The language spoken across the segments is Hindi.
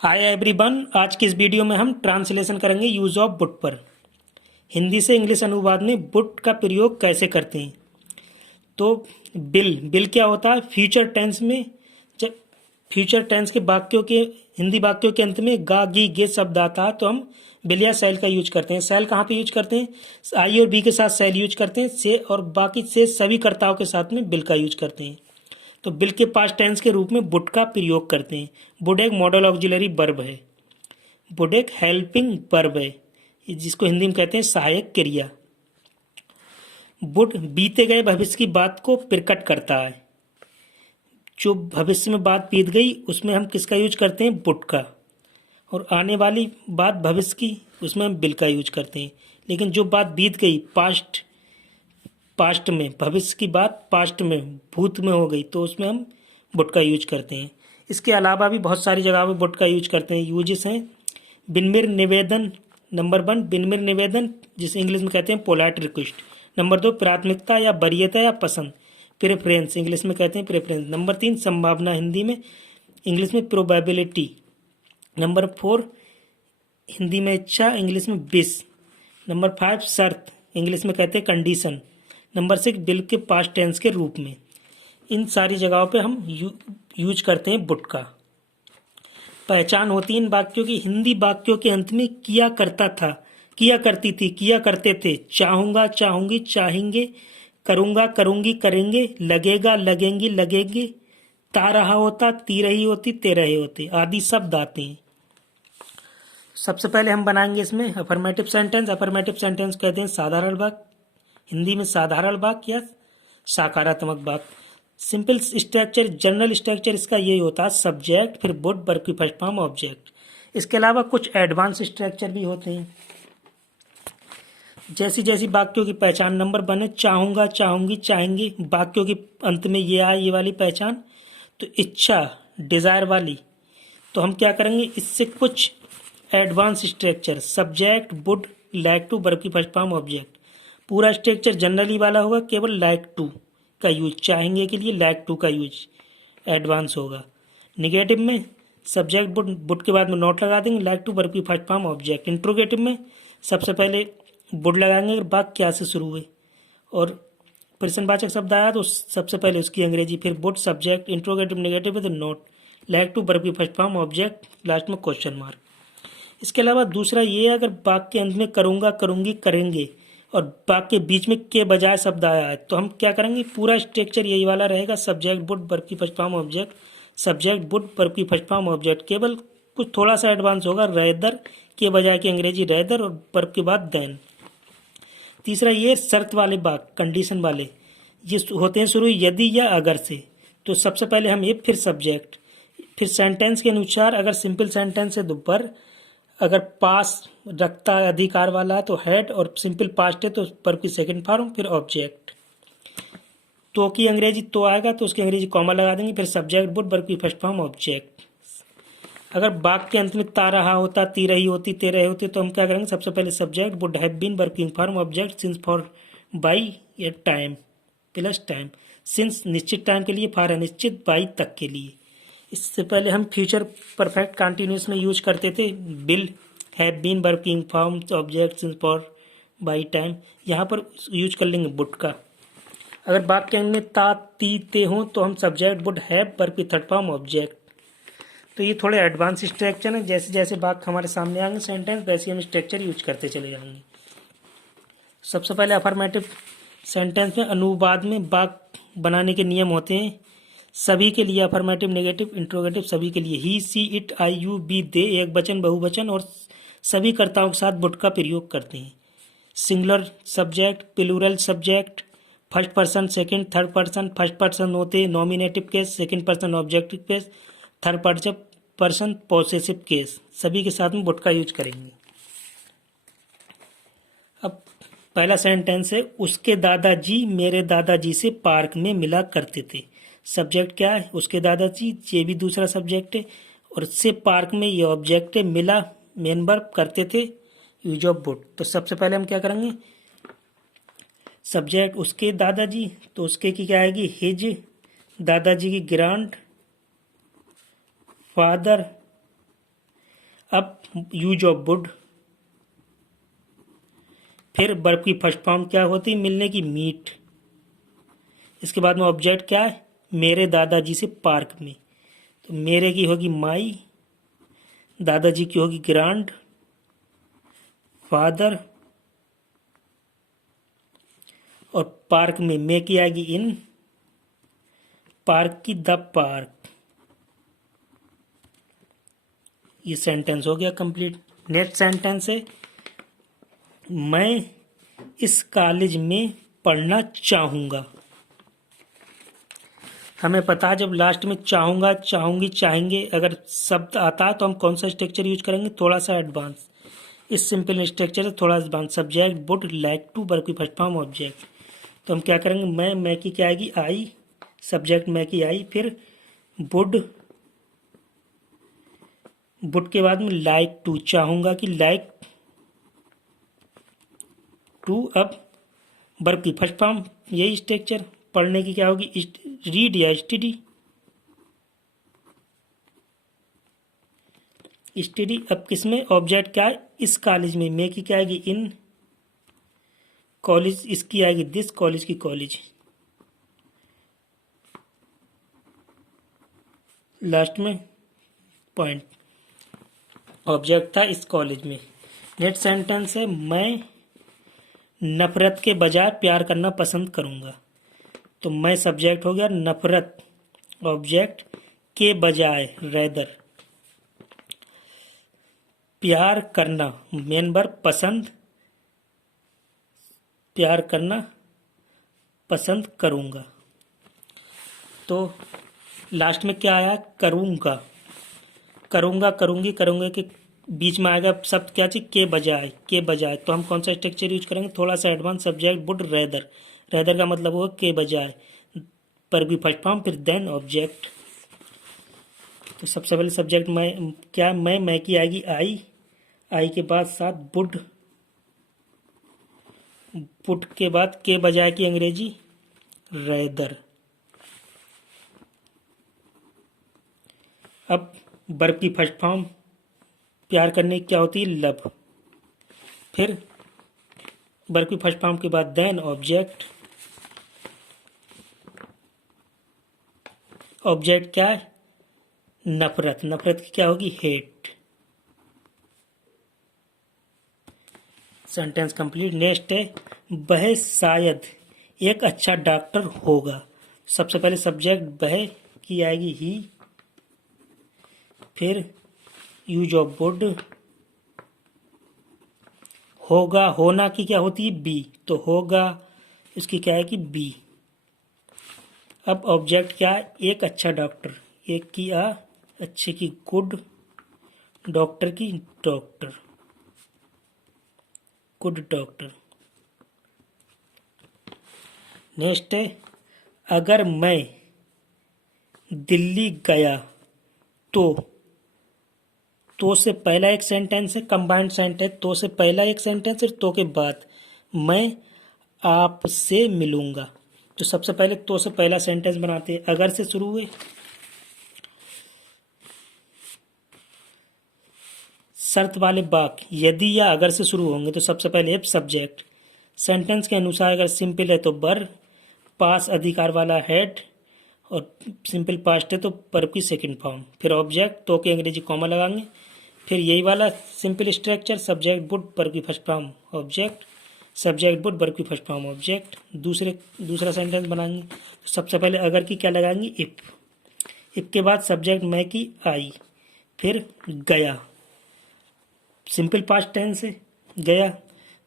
हाय एवरीवन, आज की इस वीडियो में हम ट्रांसलेशन करेंगे यूज ऑफ बुट पर। हिंदी से इंग्लिश अनुवाद में बुट का प्रयोग कैसे करते हैं। तो बिल बिल क्या होता है? फ्यूचर टेंस में जब फ्यूचर टेंस के वाक्यों के हिंदी वाक्यों के अंत में गा गी गे शब्द आता है तो हम बिल या सेल का यूज करते हैं। सेल कहाँ पे यूज करते हैं? आई और बी के साथ सेल यूज करते हैं। से और बाकी से सभी कर्ताओं के साथ में बिल का यूज करते हैं। तो बिल के पास्ट टेंस के रूप में बुड का प्रयोग करते हैं। बुड एक मॉडल ऑक्सिलरी वर्ब है। बुड एक हेल्पिंग वर्ब है, जिसको हिंदी में कहते हैं सहायक क्रिया। बुड बीते गए भविष्य की बात को प्रकट करता है। जो भविष्य में बात बीत गई उसमें हम किसका यूज करते हैं? बुड का। और आने वाली बात भविष्य की, उसमें हम बिल का यूज करते हैं। लेकिन जो बात बीत गई पास्ट में, भविष्य की बात पास्ट में भूत में हो गई तो उसमें हम बुट का यूज करते हैं। इसके अलावा भी बहुत सारी जगह पे बुट का यूज करते हैं। यूजेस हैं बिनम्र निवेदन, नंबर 1 बिनम्र निवेदन, जिसे इंग्लिश में कहते हैं पोलाइट रिक्वेस्ट। नंबर 2 प्राथमिकता या वरीयता या पसंद, प्रेफरेंस, इंग्लिश में कहते हैं प्रेफरेंस। नंबर 3 संभावना, हिंदी में इंग्लिश में प्रोबेबिलिटी। नंबर 4 हिंदी में इच्छा, इंग्लिश में विश। नंबर 5 शर्त, इंग्लिश में कहते हैं कंडीशन। नंबर 6 बिल के पास्ट टेंस के रूप में। इन सारी जगहों पे हम यूज करते हैं बुट का। पहचान होती है इन वाक्यों की। हिंदी वाक्यों के अंत में किया करता था, किया करती थी, किया करते थे, चाहूंगा, चाहूंगी, चाहेंगे, करूंगा, करूंगी, करेंगे, लगेगा, लगेंगी, लगेंगे, ता रहा होता, ती रही होती, ते रहे होते आदि शब्द आते हैं। सबसे पहले हम बनाएंगे इसमें अफर्मेटिव सेंटेंस। अफर्मेटिव सेंटेंस कहते हैं साधारण वाक्य, हिंदी में साधारण वाक्य या सकारात्मक वाक्य। सिंपल स्ट्रक्चर, जनरल स्ट्रक्चर इसका यही होता है, सब्जेक्ट, फिर बुड, वर्ब की फर्स्ट फॉर्म, ऑब्जेक्ट। इसके अलावा कुछ एडवांस स्ट्रक्चर भी होते हैं। जैसी जैसी वाक्यों की पहचान, नंबर 1 है चाहूंगा, चाहूंगी, चाहेंगे, वाक्यों के अंत में ये आए, ये वाली पहचान। तो इच्छा, डिजायर वाली, तो हम क्या करेंगे, इससे कुछ advance structure, subject, would, like to, verb की फर्स्ट फॉर्म, ऑब्जेक्ट। पूरा स्ट्रक्चर जनरली वाला होगा, केवल लाइक टू का यूज, चाहेंगे के लिए लाइक टू का यूज एडवांस होगा। निगेटिव में सब्जेक्ट बुड, बुड के बाद में नॉट लगा देंगे, लाइक टू, वर्ब की फर्स्ट फॉर्म, ऑब्जेक्ट। इंट्रोगेटिव में सबसे पहले बुड लगाएंगे और वाक्य क्या से शुरू हुए और प्रश्नवाचक शब्द आया तो सबसे पहले उसकी अंग्रेजी, फिर बुड, सब्जेक्ट। इंट्रोगेटिव नेगेटिव है तो नॉट, लाइक टू, वर्ब की फर्स्ट फॉर्म, ऑब्जेक्ट, लास्ट में क्वेश्चन मार्क। इसके अलावा दूसरा ये है, अगर वाक्य के अंत में करूंगा, करूंगी, करेंगे और वाक्य के बीच में के बजाय शब्द आया है तो हम क्या करेंगे, पूरा स्ट्रक्चर यही वाला रहेगा, सब्जेक्ट बुड, वर्ब की first form, object, subject would, verb की फर्स्ट फॉर्म, ऑब्जेक्ट। केवल कुछ थोड़ा सा एडवांस होगा, रेदर के बजाय की अंग्रेजी रेदर और वर्ब के बाद देन। तीसरा ये शर्त वाले वाक्य, कंडीशन वाले, ये होते हैं शुरू यदि या अगर से। तो सबसे पहले हम ये, फिर सब्जेक्ट, फिर सेंटेंस के अनुसार अगर सिंपल सेंटेंस है तो पर, अगर पास रखता है अधिकार वाला है तो हेड, और सिंपल पास्ट है तो पर की सेकंड फॉर्म, फिर ऑब्जेक्ट। तो की अंग्रेजी तो आएगा तो उसकी अंग्रेजी कॉमा लगा देंगे, फिर सब्जेक्ट बुड, वर्ब की फर्स्ट फॉर्म, ऑब्जेक्ट। अगर वाक्य के अंत में ता रहा होता, ती रही होती, ते रहे होते तो हम क्या करेंगे, सबसे पहले सब्जेक्ट बुड हैव बीन, वर्ब की form, object since for by या टाइम प्लस टाइम, सिंस निश्चित टाइम के लिए, फॉर अनिश्चित, बाई तक के लिए। इससे पहले हम फ्यूचर परफेक्ट कंटिन्यूस में यूज करते थे बिल, हैव बीन, वर्ब की form, object since for by time. यहाँ पर यूज कर लेंगे बुड का। अगर वाक्य में ता, ती, ते हो तो हम सब्जेक्ट बुड हैव, वर्ब की थर्ड फॉर्म, ऑब्जेक्ट। तो ये थोड़े एडवांस स्ट्रक्चर है, जैसे जैसे वाक्य हमारे सामने आएंगे सेंटेंस वैसे हम स्ट्रक्चर यूज करते चले जाएंगे। सबसे पहले अफर्मेटिव सेंटेंस में अनुवाद में वाक्य बनाने के नियम होते हैं। सभी के लिए अफर्मेटिव, नेगेटिव, इंट्रोगेटिव सभी के लिए, ही, सी, इट, आई, यू, बी, दे, एक वचन, बहुवचन और सभी कर्ताओं के साथ बुड का प्रयोग करते हैं। Singular subject, plural subject, first person, second, third person. First person होते हैं nominative case, second person objective case, third person possessive case. सभी के साथ में बुड का यूज करेंगे। अब पहला सेंटेंस है, उसके दादाजी मेरे दादाजी से पार्क में मिला करते थे। सब्जेक्ट क्या है? उसके दादाजी, ये भी दूसरा सब्जेक्ट है और से पार्क में ये ऑब्जेक्ट है, मिला मेन वर्ब, करते थे यूज ऑफ बुड। तो सबसे पहले हम क्या करेंगे, सब्जेक्ट उसके दादाजी, तो उसके की क्या आएगी, हिज, दादाजी की ग्रांड फादर, अब यूज ऑफ वुड, फिर वर्ब की फर्स्ट फॉर्म क्या होती है, मिलने की, मीट। इसके बाद में ऑब्जेक्ट क्या है, मेरे दादाजी से पार्क में। तो मेरे की होगी माई, दादाजी की होगी ग्रांड फादर, और पार्क में मैं की आएगी इन, पार्क की द पार्क। ये सेंटेंस हो गया कंप्लीट। नेक्स्ट सेंटेंस है, मैं इस कॉलेज में पढ़ना चाहूँगा। हमें पता है जब लास्ट में चाहूँगा, चाहूँगी, चाहेंगे अगर शब्द आता है तो हम कौन सा स्ट्रक्चर यूज करेंगे, थोड़ा सा एडवांस। इस सिंपल स्ट्रक्चर से थोड़ा advance, subject would, like to, verb की फर्स्ट फॉर्म, ऑब्जेक्ट। तो हम क्या करेंगे, मैं की क्या आएगी, आई, सब्जेक्ट मैं की आई, फिर वुड, वुड के बाद में लाइक टू, चाहूँगा कि लाइक टू। अब वर्ब की फर्स्ट फॉर्म, यही स्ट्रक्चर। पढ़ने की क्या होगी, रीड या स्टडी, स्टडी। अब किसमें, ऑब्जेक्ट क्या है, इस कॉलेज में, मैं की क्या आएगी इन, कॉलेज इसकी आएगी दिस, कॉलेज की कॉलेज, लास्ट में पॉइंट। ऑब्जेक्ट था इस कॉलेज में। नेक्स्ट सेंटेंस है, मैं नफरत के बजाय प्यार करना पसंद करूंगा। तो मैं सब्जेक्ट हो गया, नफरत ऑब्जेक्ट, के बजाय रेदर, प्यार करना मेन वर्ब, पसंद, प्यार करना पसंद करूंगा। तो लास्ट में क्या आया, करूंगा, करूंगा, करूंगी, करूंगे के बीच में आएगा शब्द क्या चीज, के बजाय, के बजाय। तो हम कौन सा स्ट्रक्चर यूज करेंगे, थोड़ा सा advance, subject would, rather, rather का मतलब होगा के बजाय, पर भी फर्स्ट फॉर्म, फिर देन ऑब्जेक्ट। तो सबसे पहले सब्जेक्ट मैं क्या, मैं की आएगी आई, आई के बाद साथ वुड, वुड के बाद के बजाय की अंग्रेजी रेदर। अब वर्ब की फर्स्ट फॉर्म प्यार करने की क्या होती है, लव। फिर वर्ब की फर्स्ट फॉर्म के बाद देन ऑब्जेक्ट, ऑब्जेक्ट क्या है, नफरत, नफरत की क्या होगी, हेट। Sentence complete. नेक्स्ट है, वह शायद एक अच्छा डॉक्टर होगा। सबसे पहले सब्जेक्ट वह की आएगी ही, फिर यूज ऑफ वुड, होगा, होना की क्या होती है, बी। तो होगा इसकी क्या है कि बी। अब ऑब्जेक्ट क्या है, एक अच्छा डॉक्टर, एक की आ, अच्छे की गुड, डॉक्टर की डॉक्टर, गुड डॉक्टर। नेक्स्ट है, अगर मैं दिल्ली गया तो से पहला एक सेंटेंस है, कंबाइंड सेंटेंस, तो से पहला एक सेंटेंस और तो के बाद मैं आपसे मिलूंगा। तो सबसे पहले तो से पहला सेंटेंस बनाते हैं, अगर से शुरू हुए, शर्त वाले वाक्य यदि या अगर से शुरू होंगे तो सबसे पहले इफ सब्जेक्ट, सेंटेंस के अनुसार अगर सिंपल है तो बर, पास अधिकार वाला हेड, और सिंपल पास्ट है तो वर्ब की सेकंड फॉर्म, फिर ऑब्जेक्ट, तो के अंग्रेजी कॉमा लगाएंगे, फिर यही वाला simple structure, subject would, verb की first form object, subject would, verb की फर्स्ट फॉर्म ऑब्जेक्ट। दूसरा सेंटेंस बनाएंगे तो सबसे पहले अगर की क्या लगाएंगे, इफ के बाद सब्जेक्ट मैं की आई, फिर गया, सिंपल पास्ट टेंस है गया,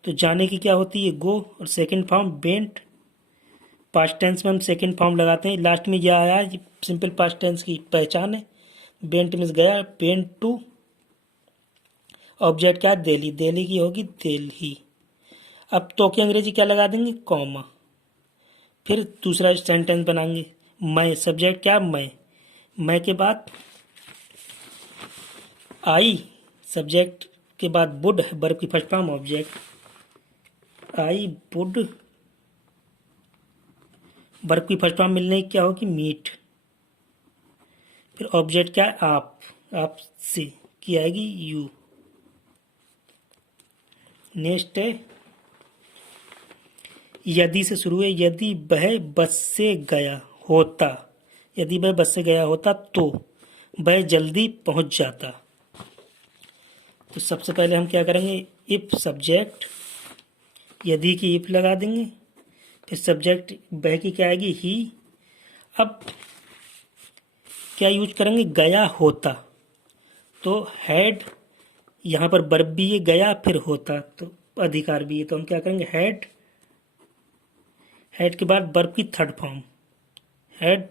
तो जाने की क्या होती है गो, और second form went, past tense में हम सेकंड फॉर्म लगाते हैं, लास्ट में यह आया सिंपल पास्ट टेंस की पहचान है, बेंट मीन्स गया, बेंट टू, ऑब्जेक्ट क्या है, दिल्ली, दिल्ली की होगी दिल्ली। अब तो की अंग्रेजी क्या लगा देंगे, कॉमा, फिर दूसरा सेंटेंस बनाएंगे, मैं, सब्जेक्ट क्या, मैं के बाद आई, सब्जेक्ट के बाद वुड, वर्ब की first form object, I would, verb की फर्स्ट फॉर्म मिलने की क्या होगी, मीट, फिर ऑब्जेक्ट क्या है, आप से की आएगी यू। नेक्स्ट है यदि से शुरू है, यदि वह बस से गया होता, यदि वह बस से गया होता तो वह जल्दी पहुंच जाता। तो सबसे पहले हम क्या करेंगे, इफ सब्जेक्ट, यदि की इफ लगा देंगे, फिर सब्जेक्ट वह की क्या आएगी ही। अब क्या यूज करेंगे, गया होता, तो हैड, यहाँ पर वर्ब भी है, गया फिर होता तो अधिकार भी है, तो हम क्या करेंगे हैड, हैड के बाद वर्ब की थर्ड फॉर्म, हैड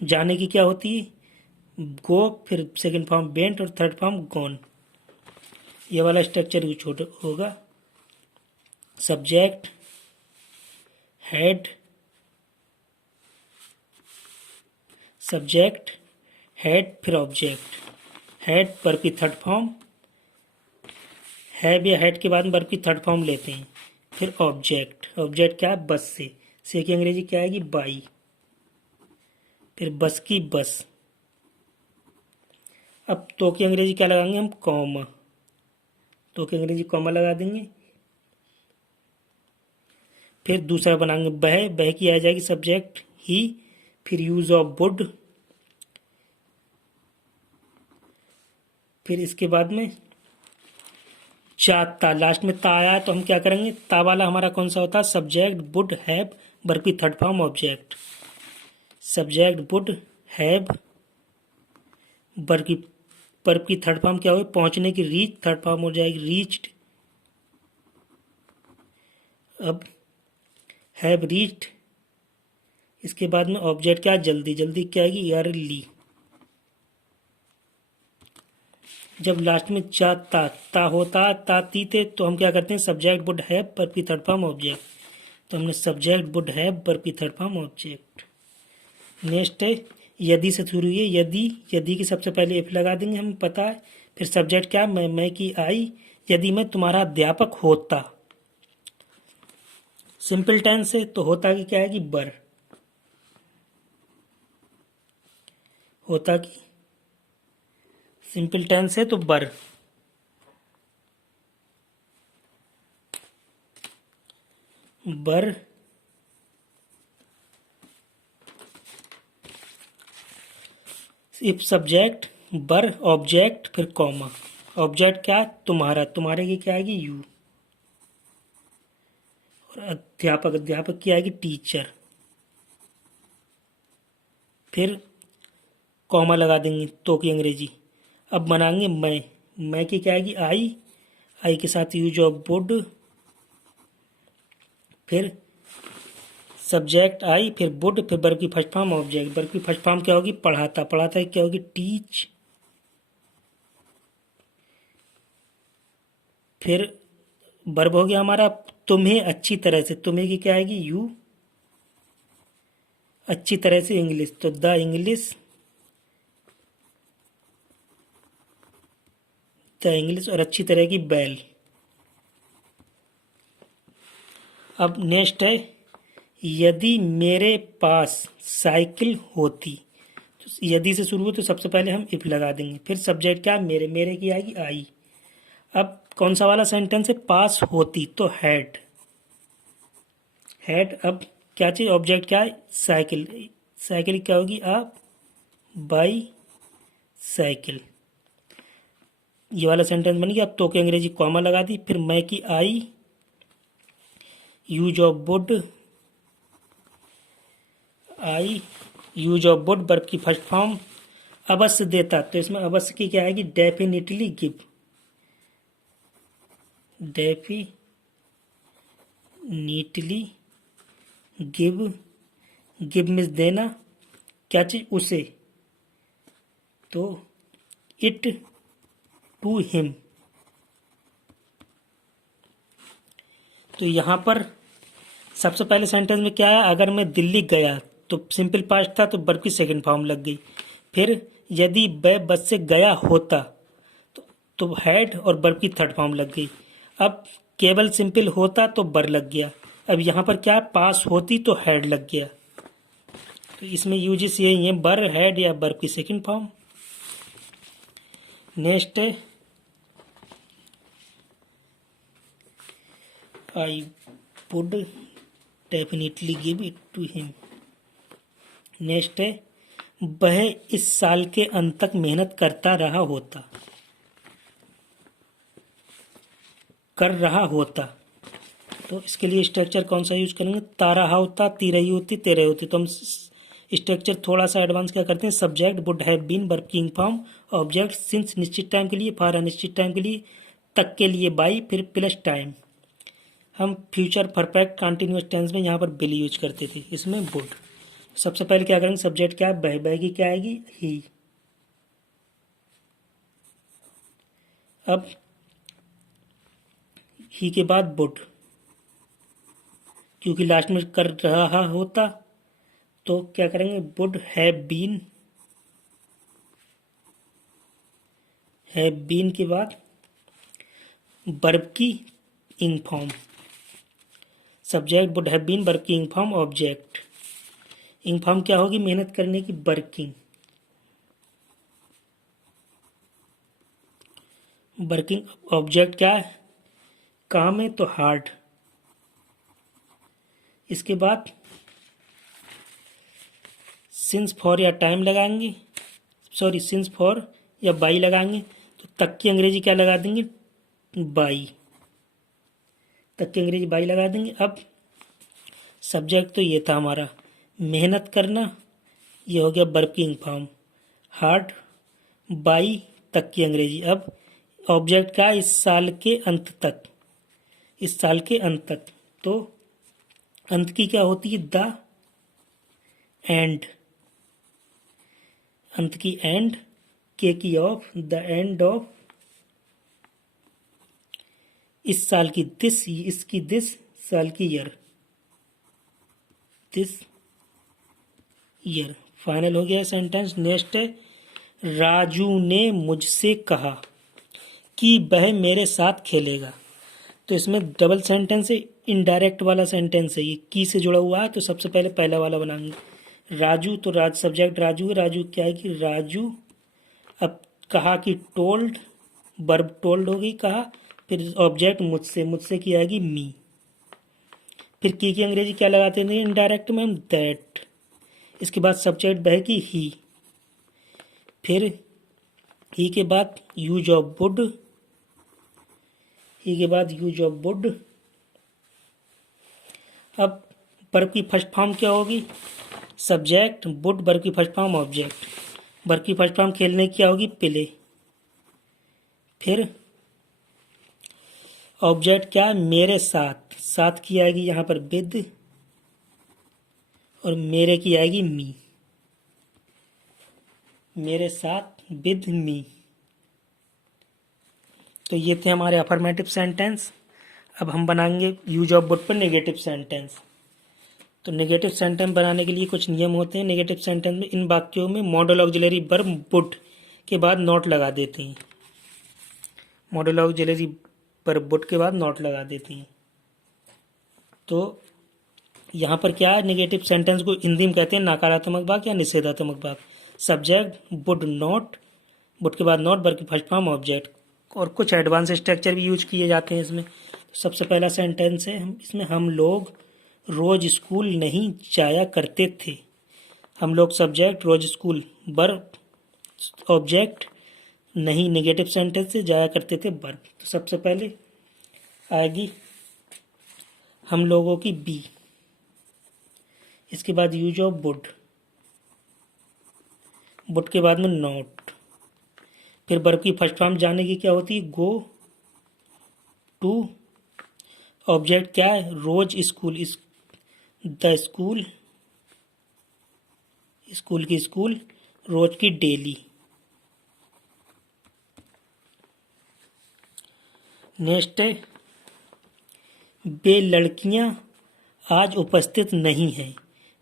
जाने की क्या होती है गो, फिर सेकंड फॉर्म वेंट और थर्ड फॉर्म गॉन। ये वाला स्ट्रक्चर यूज होगा। सब्जेक्ट हैड, सब्जेक्ट हैड फिर ऑब्जेक्ट, हैड वर्ब की थर्ड फॉर्म, हैव या हैड के बाद वर्ब की थर्ड फॉर्म लेते हैं, फिर ऑब्जेक्ट, ऑब्जेक्ट क्या है बस से की अंग्रेजी क्या आएगी बाई, फिर बस की बस। अब तो की अंग्रेजी क्या लगाएंगे हम, कॉमा, तो की अंग्रेजी कॉमा लगा देंगे। फिर दूसरा बनाएंगे वह की आ जाएगी सब्जेक्ट ही, फिर यूज ऑफ वुड, फिर इसके बाद में जाता, लास्ट में ता आया तो हम क्या करेंगे, ता वाला हमारा कौन सा होता है सब्जेक्ट वुड हैव वर्ब की third form object, subject would have verb की थर्ड फॉर्म क्या होगी पहुंचने की, रीच, थर्ड फॉर्म हो जाएगी रीच्ड। अब हैव रीच्ड, इसके बाद में ऑब्जेक्ट क्या जल्दी, जल्दी क्या आएगी अर्ली। जब लास्ट में ता होता ता तीते तो हम क्या करते हैं सब्जेक्ट वुड हैव वर्ब की थर्ड फॉर्म ऑब्जेक्ट, तो हमने सब्जेक्ट वुड हैव वर्ब की थर्ड फॉर्म ऑब्जेक्ट। नेक्स्ट है यदि से शुरू हुई है, यदि की सबसे पहले इफ लगा देंगे, हमें पता है। फिर सब्जेक्ट क्या मैं की आई, यदि मैं तुम्हारा अध्यापक होता, सिंपल टेंस है तो होता की क्या आएगी बर, होता की सिंपल टेंस है तो बर। बर इफ सब्जेक्ट बर ऑब्जेक्ट फिर कॉमा, ऑब्जेक्ट क्या तुम्हारा, तुम्हारे की क्या आएगी यू, और अध्यापक, अध्यापक की आएगी टीचर, फिर कॉमा लगा देंगे तो की अंग्रेजी। अब बनाएंगे मैं की क्या आएगी आई के साथ यूज ऑफ वुड, फिर सब्जेक्ट आई, फिर वुड, फिर वर्ब की फर्स्ट फॉर्म ऑब्जेक्ट, वर्ब की फर्स्ट फॉर्म क्या होगी पढ़ाता, पढ़ाता क्या होगी टीच, फिर वर्ब हो गया हमारा तुम्हें अच्छी तरह से, तुम्हें की क्या आएगी यू, अच्छी तरह से इंग्लिश तो द इंग्लिश, द इंग्लिश, और अच्छी तरह की बैल। अब नेक्स्ट है यदि मेरे पास साइकिल होती, तो यदि से शुरू हो तो सबसे पहले हम इफ लगा देंगे, फिर सब्जेक्ट क्या मेरे, मेरे की आएगी आई। अब कौन सा वाला सेंटेंस है पास होती तो हैड, हैड। अब क्या चीज ऑब्जेक्ट क्या है साइकिल, साइकिल क्या होगी आप बाई साइकिल, ये वाला सेंटेंस बन गया। अब तो की अंग्रेजी कॉमा लगा दी, फिर मैं की I, use of would, I use of would verb की फर्स्ट फॉर्म, अवश्य देता तो इसमें अवश्य की क्या आएगी definitely give, definitely give, give means देना क्या चीज उसे, तो इट टू हिम। तो यहाँ पर सबसे पहले सेंटेंस में क्या है, अगर मैं दिल्ली गया तो सिंपल पास्ट था तो वर्ब की सेकंड फॉर्म लग गई, फिर यदि वह बस से गया होता तो हैड और वर्ब की थर्ड फॉर्म लग गई। अब केवल सिंपल होता तो बर लग गया, अब यहाँ पर क्या पास होती तो हैड लग गया, तो इसमें यूजेस यही है बर हैड या वर्ब की सेकंड फॉर्म। नेक्स्ट है I would definitely give it to him. Next है वह इस साल के अंत तक मेहनत करता रहा होता, कर रहा होता। तो इसके लिए स्ट्रक्चर कौन सा यूज करेंगे, तारा होता, ती रही होती, ते रही होती। तो हम स्ट्रक्चर थोड़ा सा एडवांस क्या करते हैं, subject would have been working form, object since निश्चित टाइम के लिए, फॉर अनिश्चित टाइम के लिए, तक के लिए बाई, फिर प्लस टाइम। हम फ्यूचर परफेक्ट कंटिन्यूअस टेंस में यहाँ पर विल यूज करते थे, इसमें वुड। सबसे पहले क्या करेंगे, सब्जेक्ट क्या है, बह, बह की क्या आएगी, ही। अब ही के बाद वुड, क्योंकि लास्ट में कर रहा होता तो क्या करेंगे, वुड हैव बीन के बाद वर्ब की ing form, subject would have been verb की इंग फॉर्म, ऑब्जेक्ट इंग फॉर्म क्या होगी, मेहनत करने की, वर्किंग। वर्किंग ऑब्जेक्ट क्या है, काम है तो हार्ड। इसके बाद सिंस फॉर या टाइम लगाएंगे, सॉरी सिंस फॉर या बाई लगाएंगे, तो तक की अंग्रेजी क्या लगा देंगे, बाई, तक की अंग्रेजी बाई लगा देंगे। अब सब्जेक्ट तो ये था हमारा मेहनत करना, ये हो गया वर्किंग फॉर्म, हार्ड, बाई, तक की अंग्रेजी। अब ऑब्जेक्ट का इस साल के अंत तक, इस साल के अंत तक, तो अंत की क्या होती है, द एंड, अंत की एंड, के की ऑफ, द एंड ऑफ, इस साल की दिस, इसकी दिस, साल की ईयर, दिस ईयर। फाइनल हो गया सेंटेंस। नेक्स्ट है राजू ने मुझसे कहा कि वह मेरे साथ खेलेगा। तो इसमें डबल सेंटेंस है, इनडायरेक्ट वाला सेंटेंस है, ये की से जुड़ा हुआ है, तो सबसे पहले पहला वाला बनाएंगे। राजू, तो राज सब्जेक्ट राजू है, राजू क्या है कि राजू। अब कहा कि टोल्ड, वर्ब टोल्ड होगी कहा, फिर ऑब्जेक्ट मुझसे, मुझसे की आएगी मी। फिर की अंग्रेजी क्या लगाते थे इनडायरेक्ट में हम, दैट। इसके बाद सब्जेक्ट वह की ही, फिर ही के बाद यूज ऑफ वुड, ही के बाद यूज ऑफ वुड। अब वर्ब की फर्स्ट फॉर्म क्या होगी, सब्जेक्ट वुड, वर्ब की फर्स्ट फॉर्म ऑब्जेक्ट, वर्ब की फर्स्ट फॉर्म खेलने की क्या होगी, प्ले। फिर ऑब्जेक्ट क्या है, मेरे साथ, साथ की आएगी यहाँ पर विद, और मेरे की आएगी मी, मेरे साथ विद मी। तो ये थे हमारे अफर्मेटिव सेंटेंस। अब हम बनाएंगे यूज ऑफ वुड पर नेगेटिव सेंटेंस। तो नेगेटिव सेंटेंस बनाने के लिए कुछ नियम होते हैं। नेगेटिव सेंटेंस में इन वाक्यों में मॉडल ऑक्सिलरी वर्ब वुड के बाद नॉट लगा देते हैं, मॉडल ऑक्सिलरी वर्ब वुड के बाद नॉट लगा देते हैं। तो यहाँ पर क्या है, नेगेटिव सेंटेंस को हिंदी में कहते हैं नकारात्मक वाक्य या निषेधात्मक वाक्य। सब्जेक्ट वुड नॉट, वुड के बाद नॉट, वर्ब की फर्स्ट फॉर्म ऑब्जेक्ट, और कुछ एडवांस स्ट्रक्चर भी यूज किए जाते हैं इसमें। तो सबसे पहला सेंटेंस है, इसमें हम लोग रोज स्कूल नहीं जाया करते थे। हम लोग सब्जेक्ट, रोज स्कूल वर्ब, ऑब्जेक्ट नहीं, नेगेटिव सेंटेंस से जाया करते थे वर्ब। तो सबसे पहले आएगी हम लोगों की बी, इसके बाद यूज ऑफ वुड, वुड के बाद में नॉट, फिर वर्ब की फर्स्ट फॉर्म जाने की क्या होती है, गो टू, ऑब्जेक्ट क्या है, रोज स्कूल, द स्कूल, स्कूल की स्कूल, रोज की डेली। नेक्स्ट है वे लड़कियां आज उपस्थित नहीं हैं,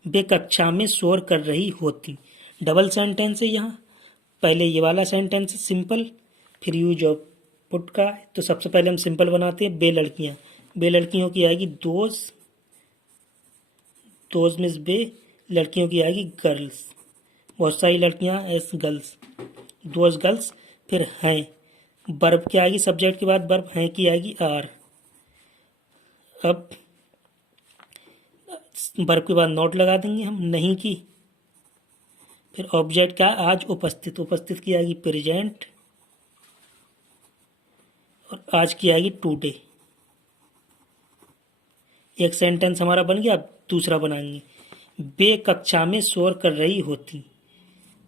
वे कक्षा में शोर कर रही होती। डबल सेंटेंस है यहाँ, पहले ये वाला सेंटेंस है सिंपल, फिर यूज ऑफ पुट का। तो सबसे पहले हम सिंपल बनाते हैं, वे लड़कियां, वे लड़कियों की आएगी दोज, दोज मीन्स वे, लड़कियों की आएगी गर्ल्स, बहुत सारी लड़कियां एस गर्ल्स, दोज गर्ल्स फिर हैं, वर्ब क्या आएगी, सब्जेक्ट के बाद वर्ब हैं की आएगी आर। अब वर्ब के बाद नोट लगा देंगे हम, नहीं की। फिर ऑब्जेक्ट क्या, आज उपस्थित, उपस्थित की आएगी प्रेजेंट, और आज की आएगी टुडे। एक सेंटेंस हमारा बन गया। अब दूसरा बनाएंगे, बे कक्षा में शोर कर रही होती।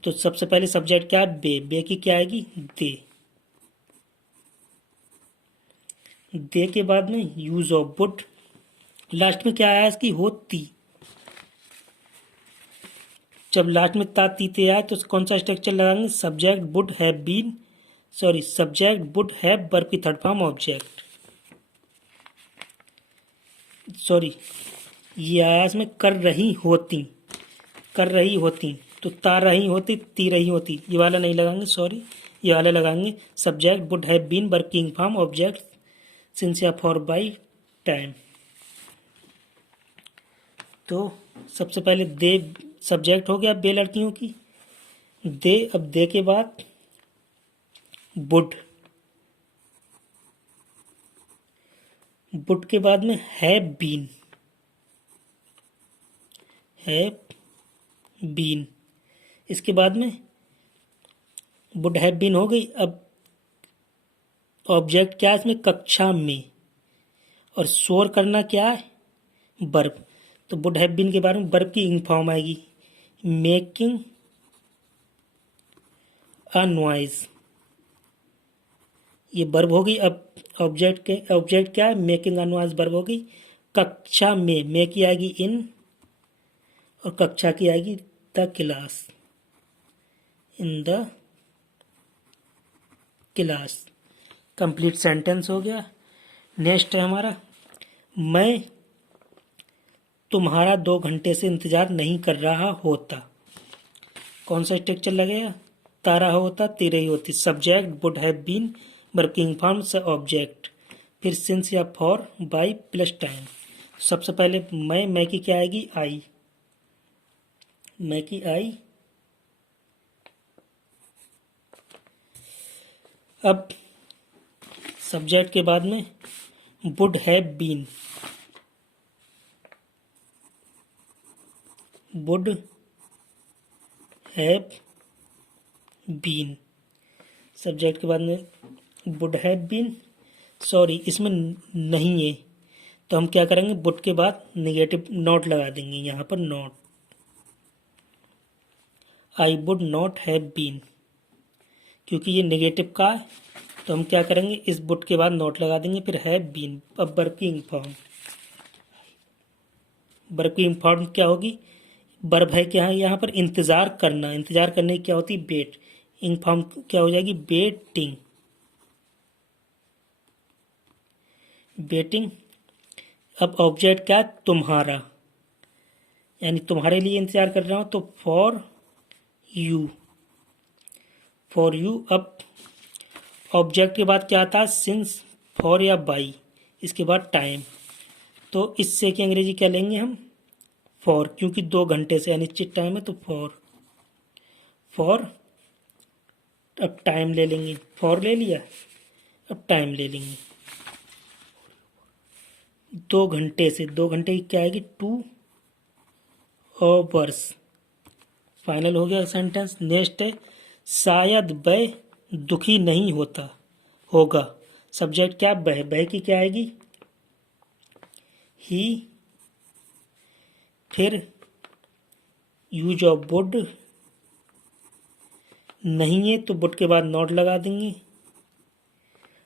तो सबसे पहले सब्जेक्ट क्या है, बे की क्या आएगी, दे। दे के बाद में यूज ऑफ वुड, लास्ट में क्या आया इसकी, होती। जब लास्ट में ता तीते आए तो कौन सा स्ट्रक्चर लगाएंगे, subject would have been, sorry subject would have, verb की थर्ड फॉर्म ऑब्जेक्ट, सॉरी ये आया इसमें कर रही होती, कर रही होती, तो ता रही होती, ती रही होती, ये वाला नहीं लगाएंगे, सॉरी ये वाला लगाएंगे, subject would have been, working form object, since या फॉर बाई टाइम। तो सबसे पहले दे सब्जेक्ट हो गया बे लड़कियों की, दे। अब दे के बाद वुड, वुड के बाद में हैव बीन, हैव बीन। इसके बाद में वुड हैव बीन हो गई। अब ऑब्जेक्ट क्या है इसमें, कक्षा में, और शोर करना क्या है, वर्ब। तो वुड हैव बीन के बारे में वर्ब की इंग फॉर्म आएगी, मेकिंग अ नॉइज, ये वर्ब हो गई। अब ऑब्जेक्ट क्या है, मेकिंग अ नॉइज, वर्ब हो गई। कक्षा में की आएगी इन, और कक्षा की आएगी the class, in the class. Complete sentence हो गया। नेक्स्ट है हमारा, मैं तुम्हारा 2 घंटे से इंतजार नहीं कर रहा होता। कौन सा स्ट्रक्चर लगेगा, तारा होता, तेरे ही होती, subject would have been, working form से ऑब्जेक्ट, फिर सिंस या फॉर, बाई प्लस टाइम। सबसे पहले मैं की क्या आएगी, आई, मैं की आई। अब सब्जेक्ट के बाद में would have been, would have been, subject के बाद में वुड हैव बीन, सॉरी इसमें नहीं है, तो हम क्या करेंगे, वुड के बाद निगेटिव नॉट लगा देंगे, यहाँ पर not, I would not have been, क्योंकि ये नेगेटिव का है, तो हम क्या करेंगे, इस वुड के बाद नॉट लगा देंगे, फिर हैव बीन। अब वर्ब की इंग फॉर्म, वर्ब की इंग फॉर्म क्या होगी, वर्ब है क्या है यहाँ पर, इंतजार करना, इंतजार करने की क्या होती, वेट, इंग फॉर्म क्या हो जाएगी, वेटिंग, वेटिंग। अब ऑब्जेक्ट क्या है, तुम्हारा, यानी तुम्हारे लिए इंतजार कर रहा हूँ, तो फॉर यू, फॉर यू। अब ऑब्जेक्ट के बाद क्या आता है, सिंस, फॉर या बाई, इसके बाद टाइम। तो इससे की अंग्रेजी क्या लेंगे हम, फॉर, क्योंकि 2 घंटे से अनिश्चित टाइम है, तो फॉर, फॉर। अब टाइम ले लेंगे, फॉर ले लिया, अब टाइम ले लेंगे, 2 घंटे से, 2 घंटे की क्या आएगी, 2 आवर्स। फाइनल हो गया सेंटेंस। नेक्स्ट है, शायद वह दुखी नहीं होता होगा, सब्जेक्ट क्या, वह की क्या आएगी, ही, फिर यूज ऑफ वुड, नहीं है तो वुड के बाद नॉट लगा देंगे।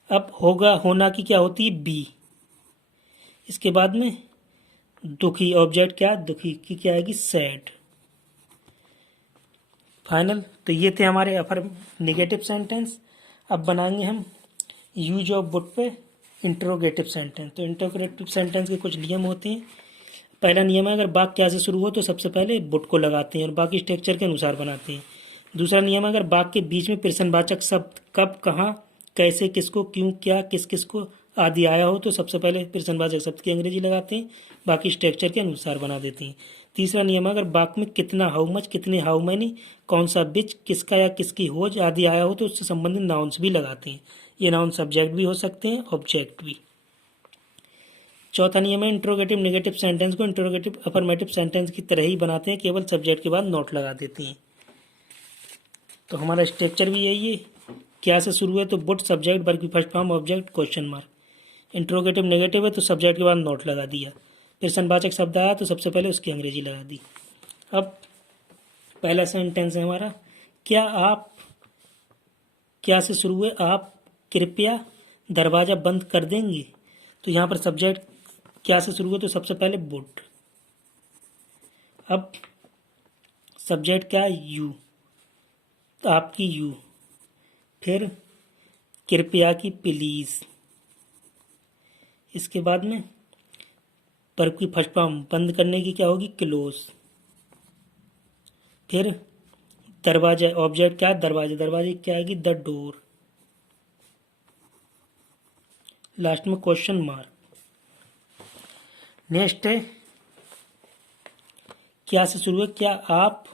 अब होगा, होना की क्या होती है, बी, इसके बाद में दुखी, ऑब्जेक्ट क्या, दुखी की क्या आएगी, सैड। फाइनल। तो ये थे हमारे अफर निगेटिव सेंटेंस। अब बनाएंगे हम यूज ऑफ वुड पे इंट्रोगेटिव सेंटेंस। तो इंट्रोगेटिव सेंटेंस के कुछ नियम होते हैं। पहला नियम है, अगर वाक्य क्या से शुरू हो तो सबसे पहले वुड को लगाते हैं और बाकी स्ट्रक्चर के अनुसार बनाते हैं। दूसरा नियम है, अगर वाक्य के बीच में प्रश्नवाचक शब्द कब, कहाँ, कैसे, किसको, क्यों, क्या, किस किसको आदि आया हो तो सबसे पहले प्रश्नवाचक शब्द की अंग्रेजी लगाते हैं, बाकी स्ट्रक्चर के अनुसार बना देते हैं। तीसरा नियम है, अगर वाक्य में कितना, हाउ मच, कितने, हाउ मैनी, कौन सा, बिच, किसका या किसकी होज आदि आया हो तो उससे संबंधित नाउन्स भी लगाते हैं। ये नाउन सब्जेक्ट भी हो सकते हैं, ऑब्जेक्ट भी। चौथा नियम है, इंट्रोगेटिव नेगेटिव सेंटेंस को इंट्रोगेटिव अफर्मेटिव सेंटेंस की तरह ही बनाते हैं, केवल सब्जेक्ट के बाद नोट लगा देते हैं। तो हमारा स्ट्रक्चर भी यही है। क्या से शुरू है तो बुट सब्जेक्ट, वर्ब की first form, object, question mark. Interrogative negative है तो सब्जेक्ट के बाद नोट लगा दिया। प्रश्नवाचक शब्द आया तो सबसे पहले उसकी अंग्रेजी लगा दी। अब पहला सेंटेंस है हमारा, क्या आप, क्या से शुरू है, आप कृपया दरवाज़ा बंद कर देंगे। तो यहाँ पर सब्जेक्ट क्या से शुरू है तो सबसे पहले वुड। अब सब्जेक्ट क्या है, यू, तो आपकी यू, फिर कृपया की प्लीज, इसके बाद में वर्ब की फर्स्ट फॉर्म बंद करने की क्या होगी, क्लोज, फिर दरवाजा, ऑब्जेक्ट क्या है, दरवाजा, दरवाजे क्या आएगी, द डोर, लास्ट में क्वेश्चन मार्क। नेक्स्ट है, क्या से शुरू है, क्या आप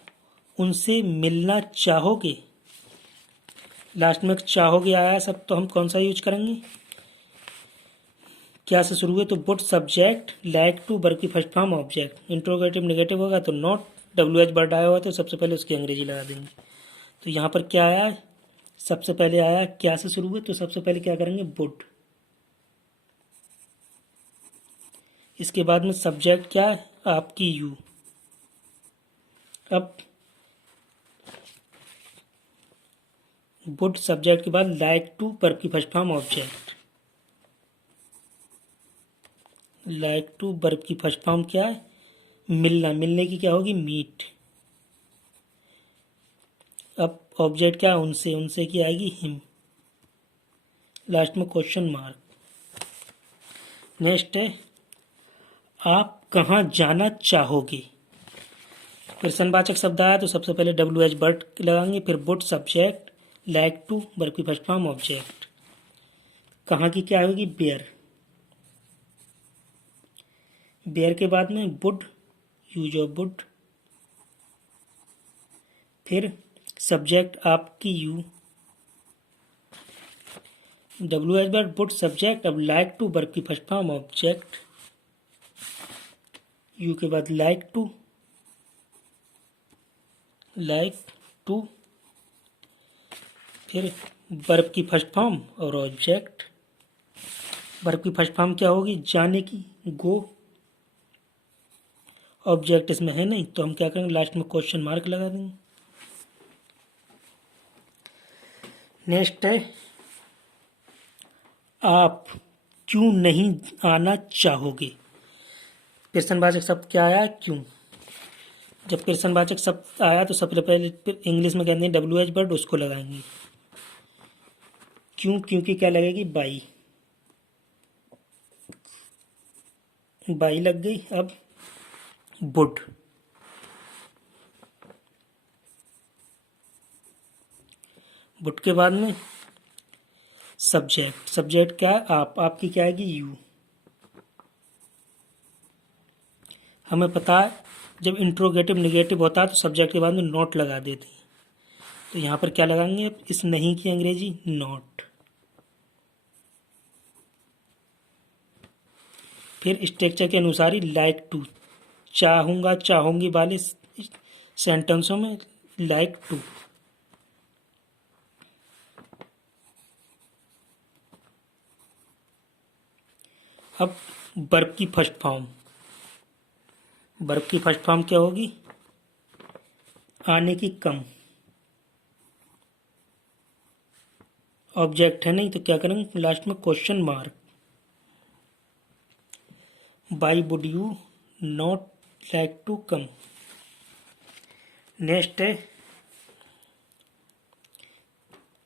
उनसे मिलना चाहोगे। लास्ट में चाहोगे आया सब, तो हम कौन सा यूज करेंगे, क्या से शुरू है तो बुट सब्जेक्ट, लाइक टू वर्ब की first form, object. Interrogative negative होगा तो नॉट, WH वर्ड आया हुआ तो सबसे पहले उसकी अंग्रेजी लगा देंगे। तो यहाँ पर क्या आया, सबसे पहले आया क्या से शुरू है तो सबसे पहले क्या करेंगे, बुट। इसके बाद में सब्जेक्ट क्या है, आपकी यू। अब बुट सब्जेक्ट के बाद लाइक टू वर्ब की first form, object. Like to verb की फर्स्ट फॉर्म क्या है, मिलना, मिलने की क्या होगी, मीट। अब ऑब्जेक्ट क्या है, उनसे, उनसे की आएगी हिम, लास्ट में क्वेश्चन मार्क। नेक्स्ट है, आप कहाँ जाना चाहोगे। प्रश्नवाचक शब्द आया तो सबसे पहले WH वर्ड लगाएंगे, फिर बुट सब्जेक्ट, लाइक टू वर्ब की फर्स्ट फॉर्म, ऑब्जेक्ट। कहाँ की क्या होगी, बेयर। बेयर के बाद में वुड, यूज ऑफ वुड, फिर सब्जेक्ट आपकी you, WH word, would subject, अब लाइक टू वर्ब की फर्स्ट फॉर्म, ऑब्जेक्ट, यू के बाद लाइक टू, फिर वर्ब की फर्स्ट फॉर्म और ऑब्जेक्ट। वर्ब की फर्स्ट फॉर्म क्या होगी, जाने की, गो। ऑब्जेक्ट इसमें है नहीं तो हम क्या करेंगे, लास्ट में क्वेश्चन मार्क लगा देंगे। नेक्स्ट है, आप क्यों नहीं आना चाहोगे। प्रश्नवाचक शब्द क्या आया, क्यों। जब प्रश्नवाचक शब्द आया तो सबसे पहले इंग्लिश में कहते हैं WH वर्ड, उसको लगाएंगे। क्यों, क्योंकि क्या लगेगी, बाई, बाई लग गई। अब वुड, वुड के बाद में सब्जेक्ट, सब्जेक्ट क्या है, आप, आपकी क्या आएगी, यू। हमें पता है जब इंट्रोगेटिव निगेटिव होता है तो सब्जेक्ट के बाद में नॉट लगा देते हैं, तो यहाँ पर क्या लगाएंगे, इस नहीं की अंग्रेजी नॉट। फिर स्ट्रक्चर के अनुसार ही लाइक टू, चाहूँगा चाहूँगी वाले सेंटेंसों में लाइक टू। अब वर्ब की फर्स्ट फॉर्म, वर्ब की फर्स्ट फॉर्म क्या होगी, आने की, कम। ऑब्जेक्ट है नहीं तो क्या करेंगे, लास्ट में question mark. Why would you not like to come. Next है,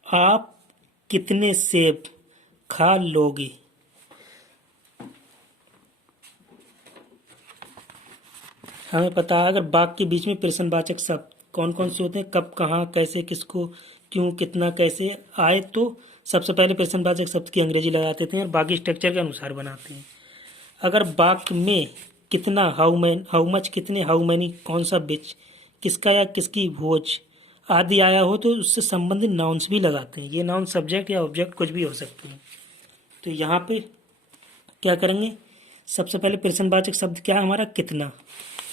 आप कितने सेब खा लोगे। हमें पता है अगर वाक्य के बीच में प्रश्नवाचक शब्द कौन कौन से होते हैं, कब, कहाँ, कैसे, किसको, क्यों, कितना, कैसे आए तो सबसे पहले प्रश्नवाचक शब्द की अंग्रेजी लगा देते हैं और बाकी स्ट्रक्चर के अनुसार बनाते हैं। अगर वाक्य में कितना, हाउ मच कितने, हाउ मैनी कौन सा, बिच किसका या किसकी भोज आदि आया हो तो उससे संबंधित नाउन्स भी लगाते हैं। ये नाउन सब्जेक्ट या ऑब्जेक्ट कुछ भी हो सकते हैं। तो यहाँ पे क्या करेंगे, सबसे पहले प्रश्नवाचक शब्द क्या है हमारा, कितना।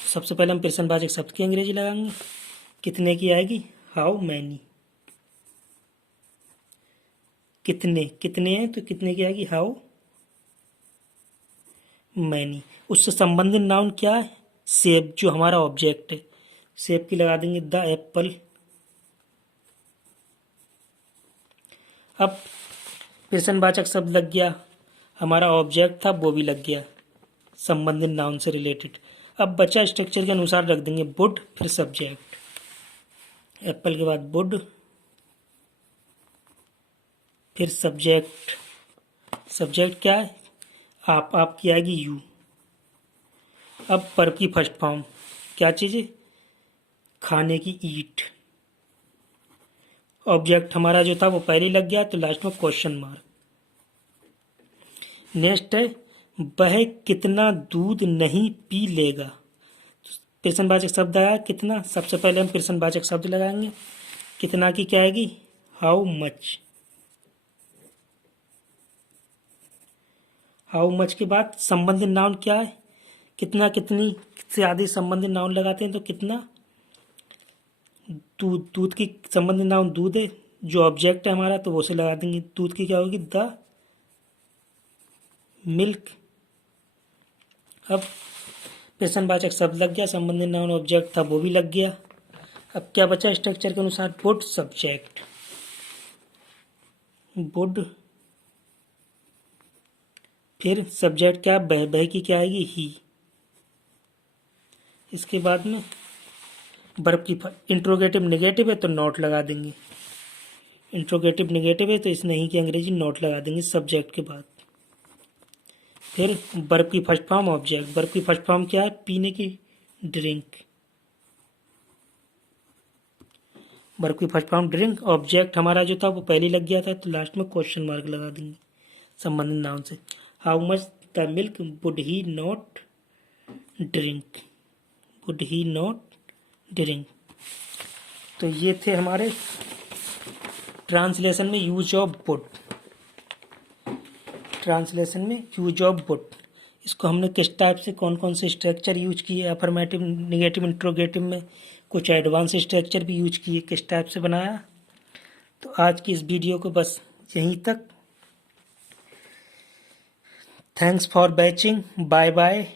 सबसे पहले हम प्रश्नवाचक शब्द की अंग्रेजी लगाएंगे। कितने की आएगी, हाउ मैनी। कितने, कितने हैं तो कितने की आएगी, हाउ मैनी। उससे संबंधित नाउन क्या है, सेब, जो हमारा ऑब्जेक्ट है। सेब की लगा देंगे द एप्पल। अब प्रश्नवाचक शब्द लग गया, हमारा ऑब्जेक्ट था वो भी लग गया संबंधित नाउन से रिलेटेड। अब बचा स्ट्रक्चर के अनुसार रख देंगे वुड, फिर सब्जेक्ट। एप्पल के बाद वुड, फिर सब्जेक्ट। सब्जेक्ट क्या है, आपकी आएगी यू। अब पर की फर्स्ट फॉर्म क्या चीज़ है, खाने की, ईट। ऑब्जेक्ट हमारा जो था वो पहले ही लग गया तो लास्ट में क्वेश्चन मार्क। नेक्स्ट है, वह कितना दूध नहीं पी लेगा। प्रश्नवाचक शब्द आया कितना, सबसे पहले हम प्रश्नवाचक शब्द लगाएंगे। कितना की क्या आएगी, हाउ मच। हाउ मच के बाद संबंधित नाउन क्या है, कितना, कितनी से आदि संबंधित नाउन लगाते हैं तो कितना, दूध। दूध की संबंधित नाउन दूध है, जो ऑब्जेक्ट है हमारा तो वो से लगा देंगे। दूध की क्या होगी, द मिल्क। अब प्रश्नवाचक शब्द लग गया, संबंधित नाउन ऑब्जेक्ट था वो भी लग गया। अब क्या बचा स्ट्रक्चर के अनुसार, वुड सब्जेक्ट, वुड, फिर सब्जेक्ट क्या, बह की क्या आएगी, ही। इसके बाद में वर्ब की इंट्रोगेटिव नेगेटिव है तो नॉट लगा देंगे। इंट्रोगेटिव नेगेटिव है तो इस नहीं की अंग्रेजी नॉट लगा देंगे सब्जेक्ट के बाद। फिर वर्ब की फर्स्ट फॉर्म ऑब्जेक्ट। वर्ब की फर्स्ट फॉर्म क्या है, पीने की, ड्रिंक। वर्ब की फर्स्ट फॉर्म ड्रिंक। ऑब्जेक्ट हमारा जो था वो पहले ही लग गया था तो लास्ट में क्वेश्चन मार्क लगा देंगे संबंधित नाउन से। How much the milk would he not drink, would he not drink. तो ये थे हमारे ट्रांसलेशन में यूज ऑफ वुड। ट्रांसलेशन में यूज ऑफ वुड, इसको हमने किस टाइप से, कौन कौन से स्ट्रक्चर यूज किए, अफर्मेटिव, निगेटिव, इंट्रोगेटिव में कुछ एडवांस स्ट्रक्चर भी यूज किए, किस टाइप से बनाया। तो आज की इस वीडियो को बस यहीं तक। Thanks for watching, bye bye.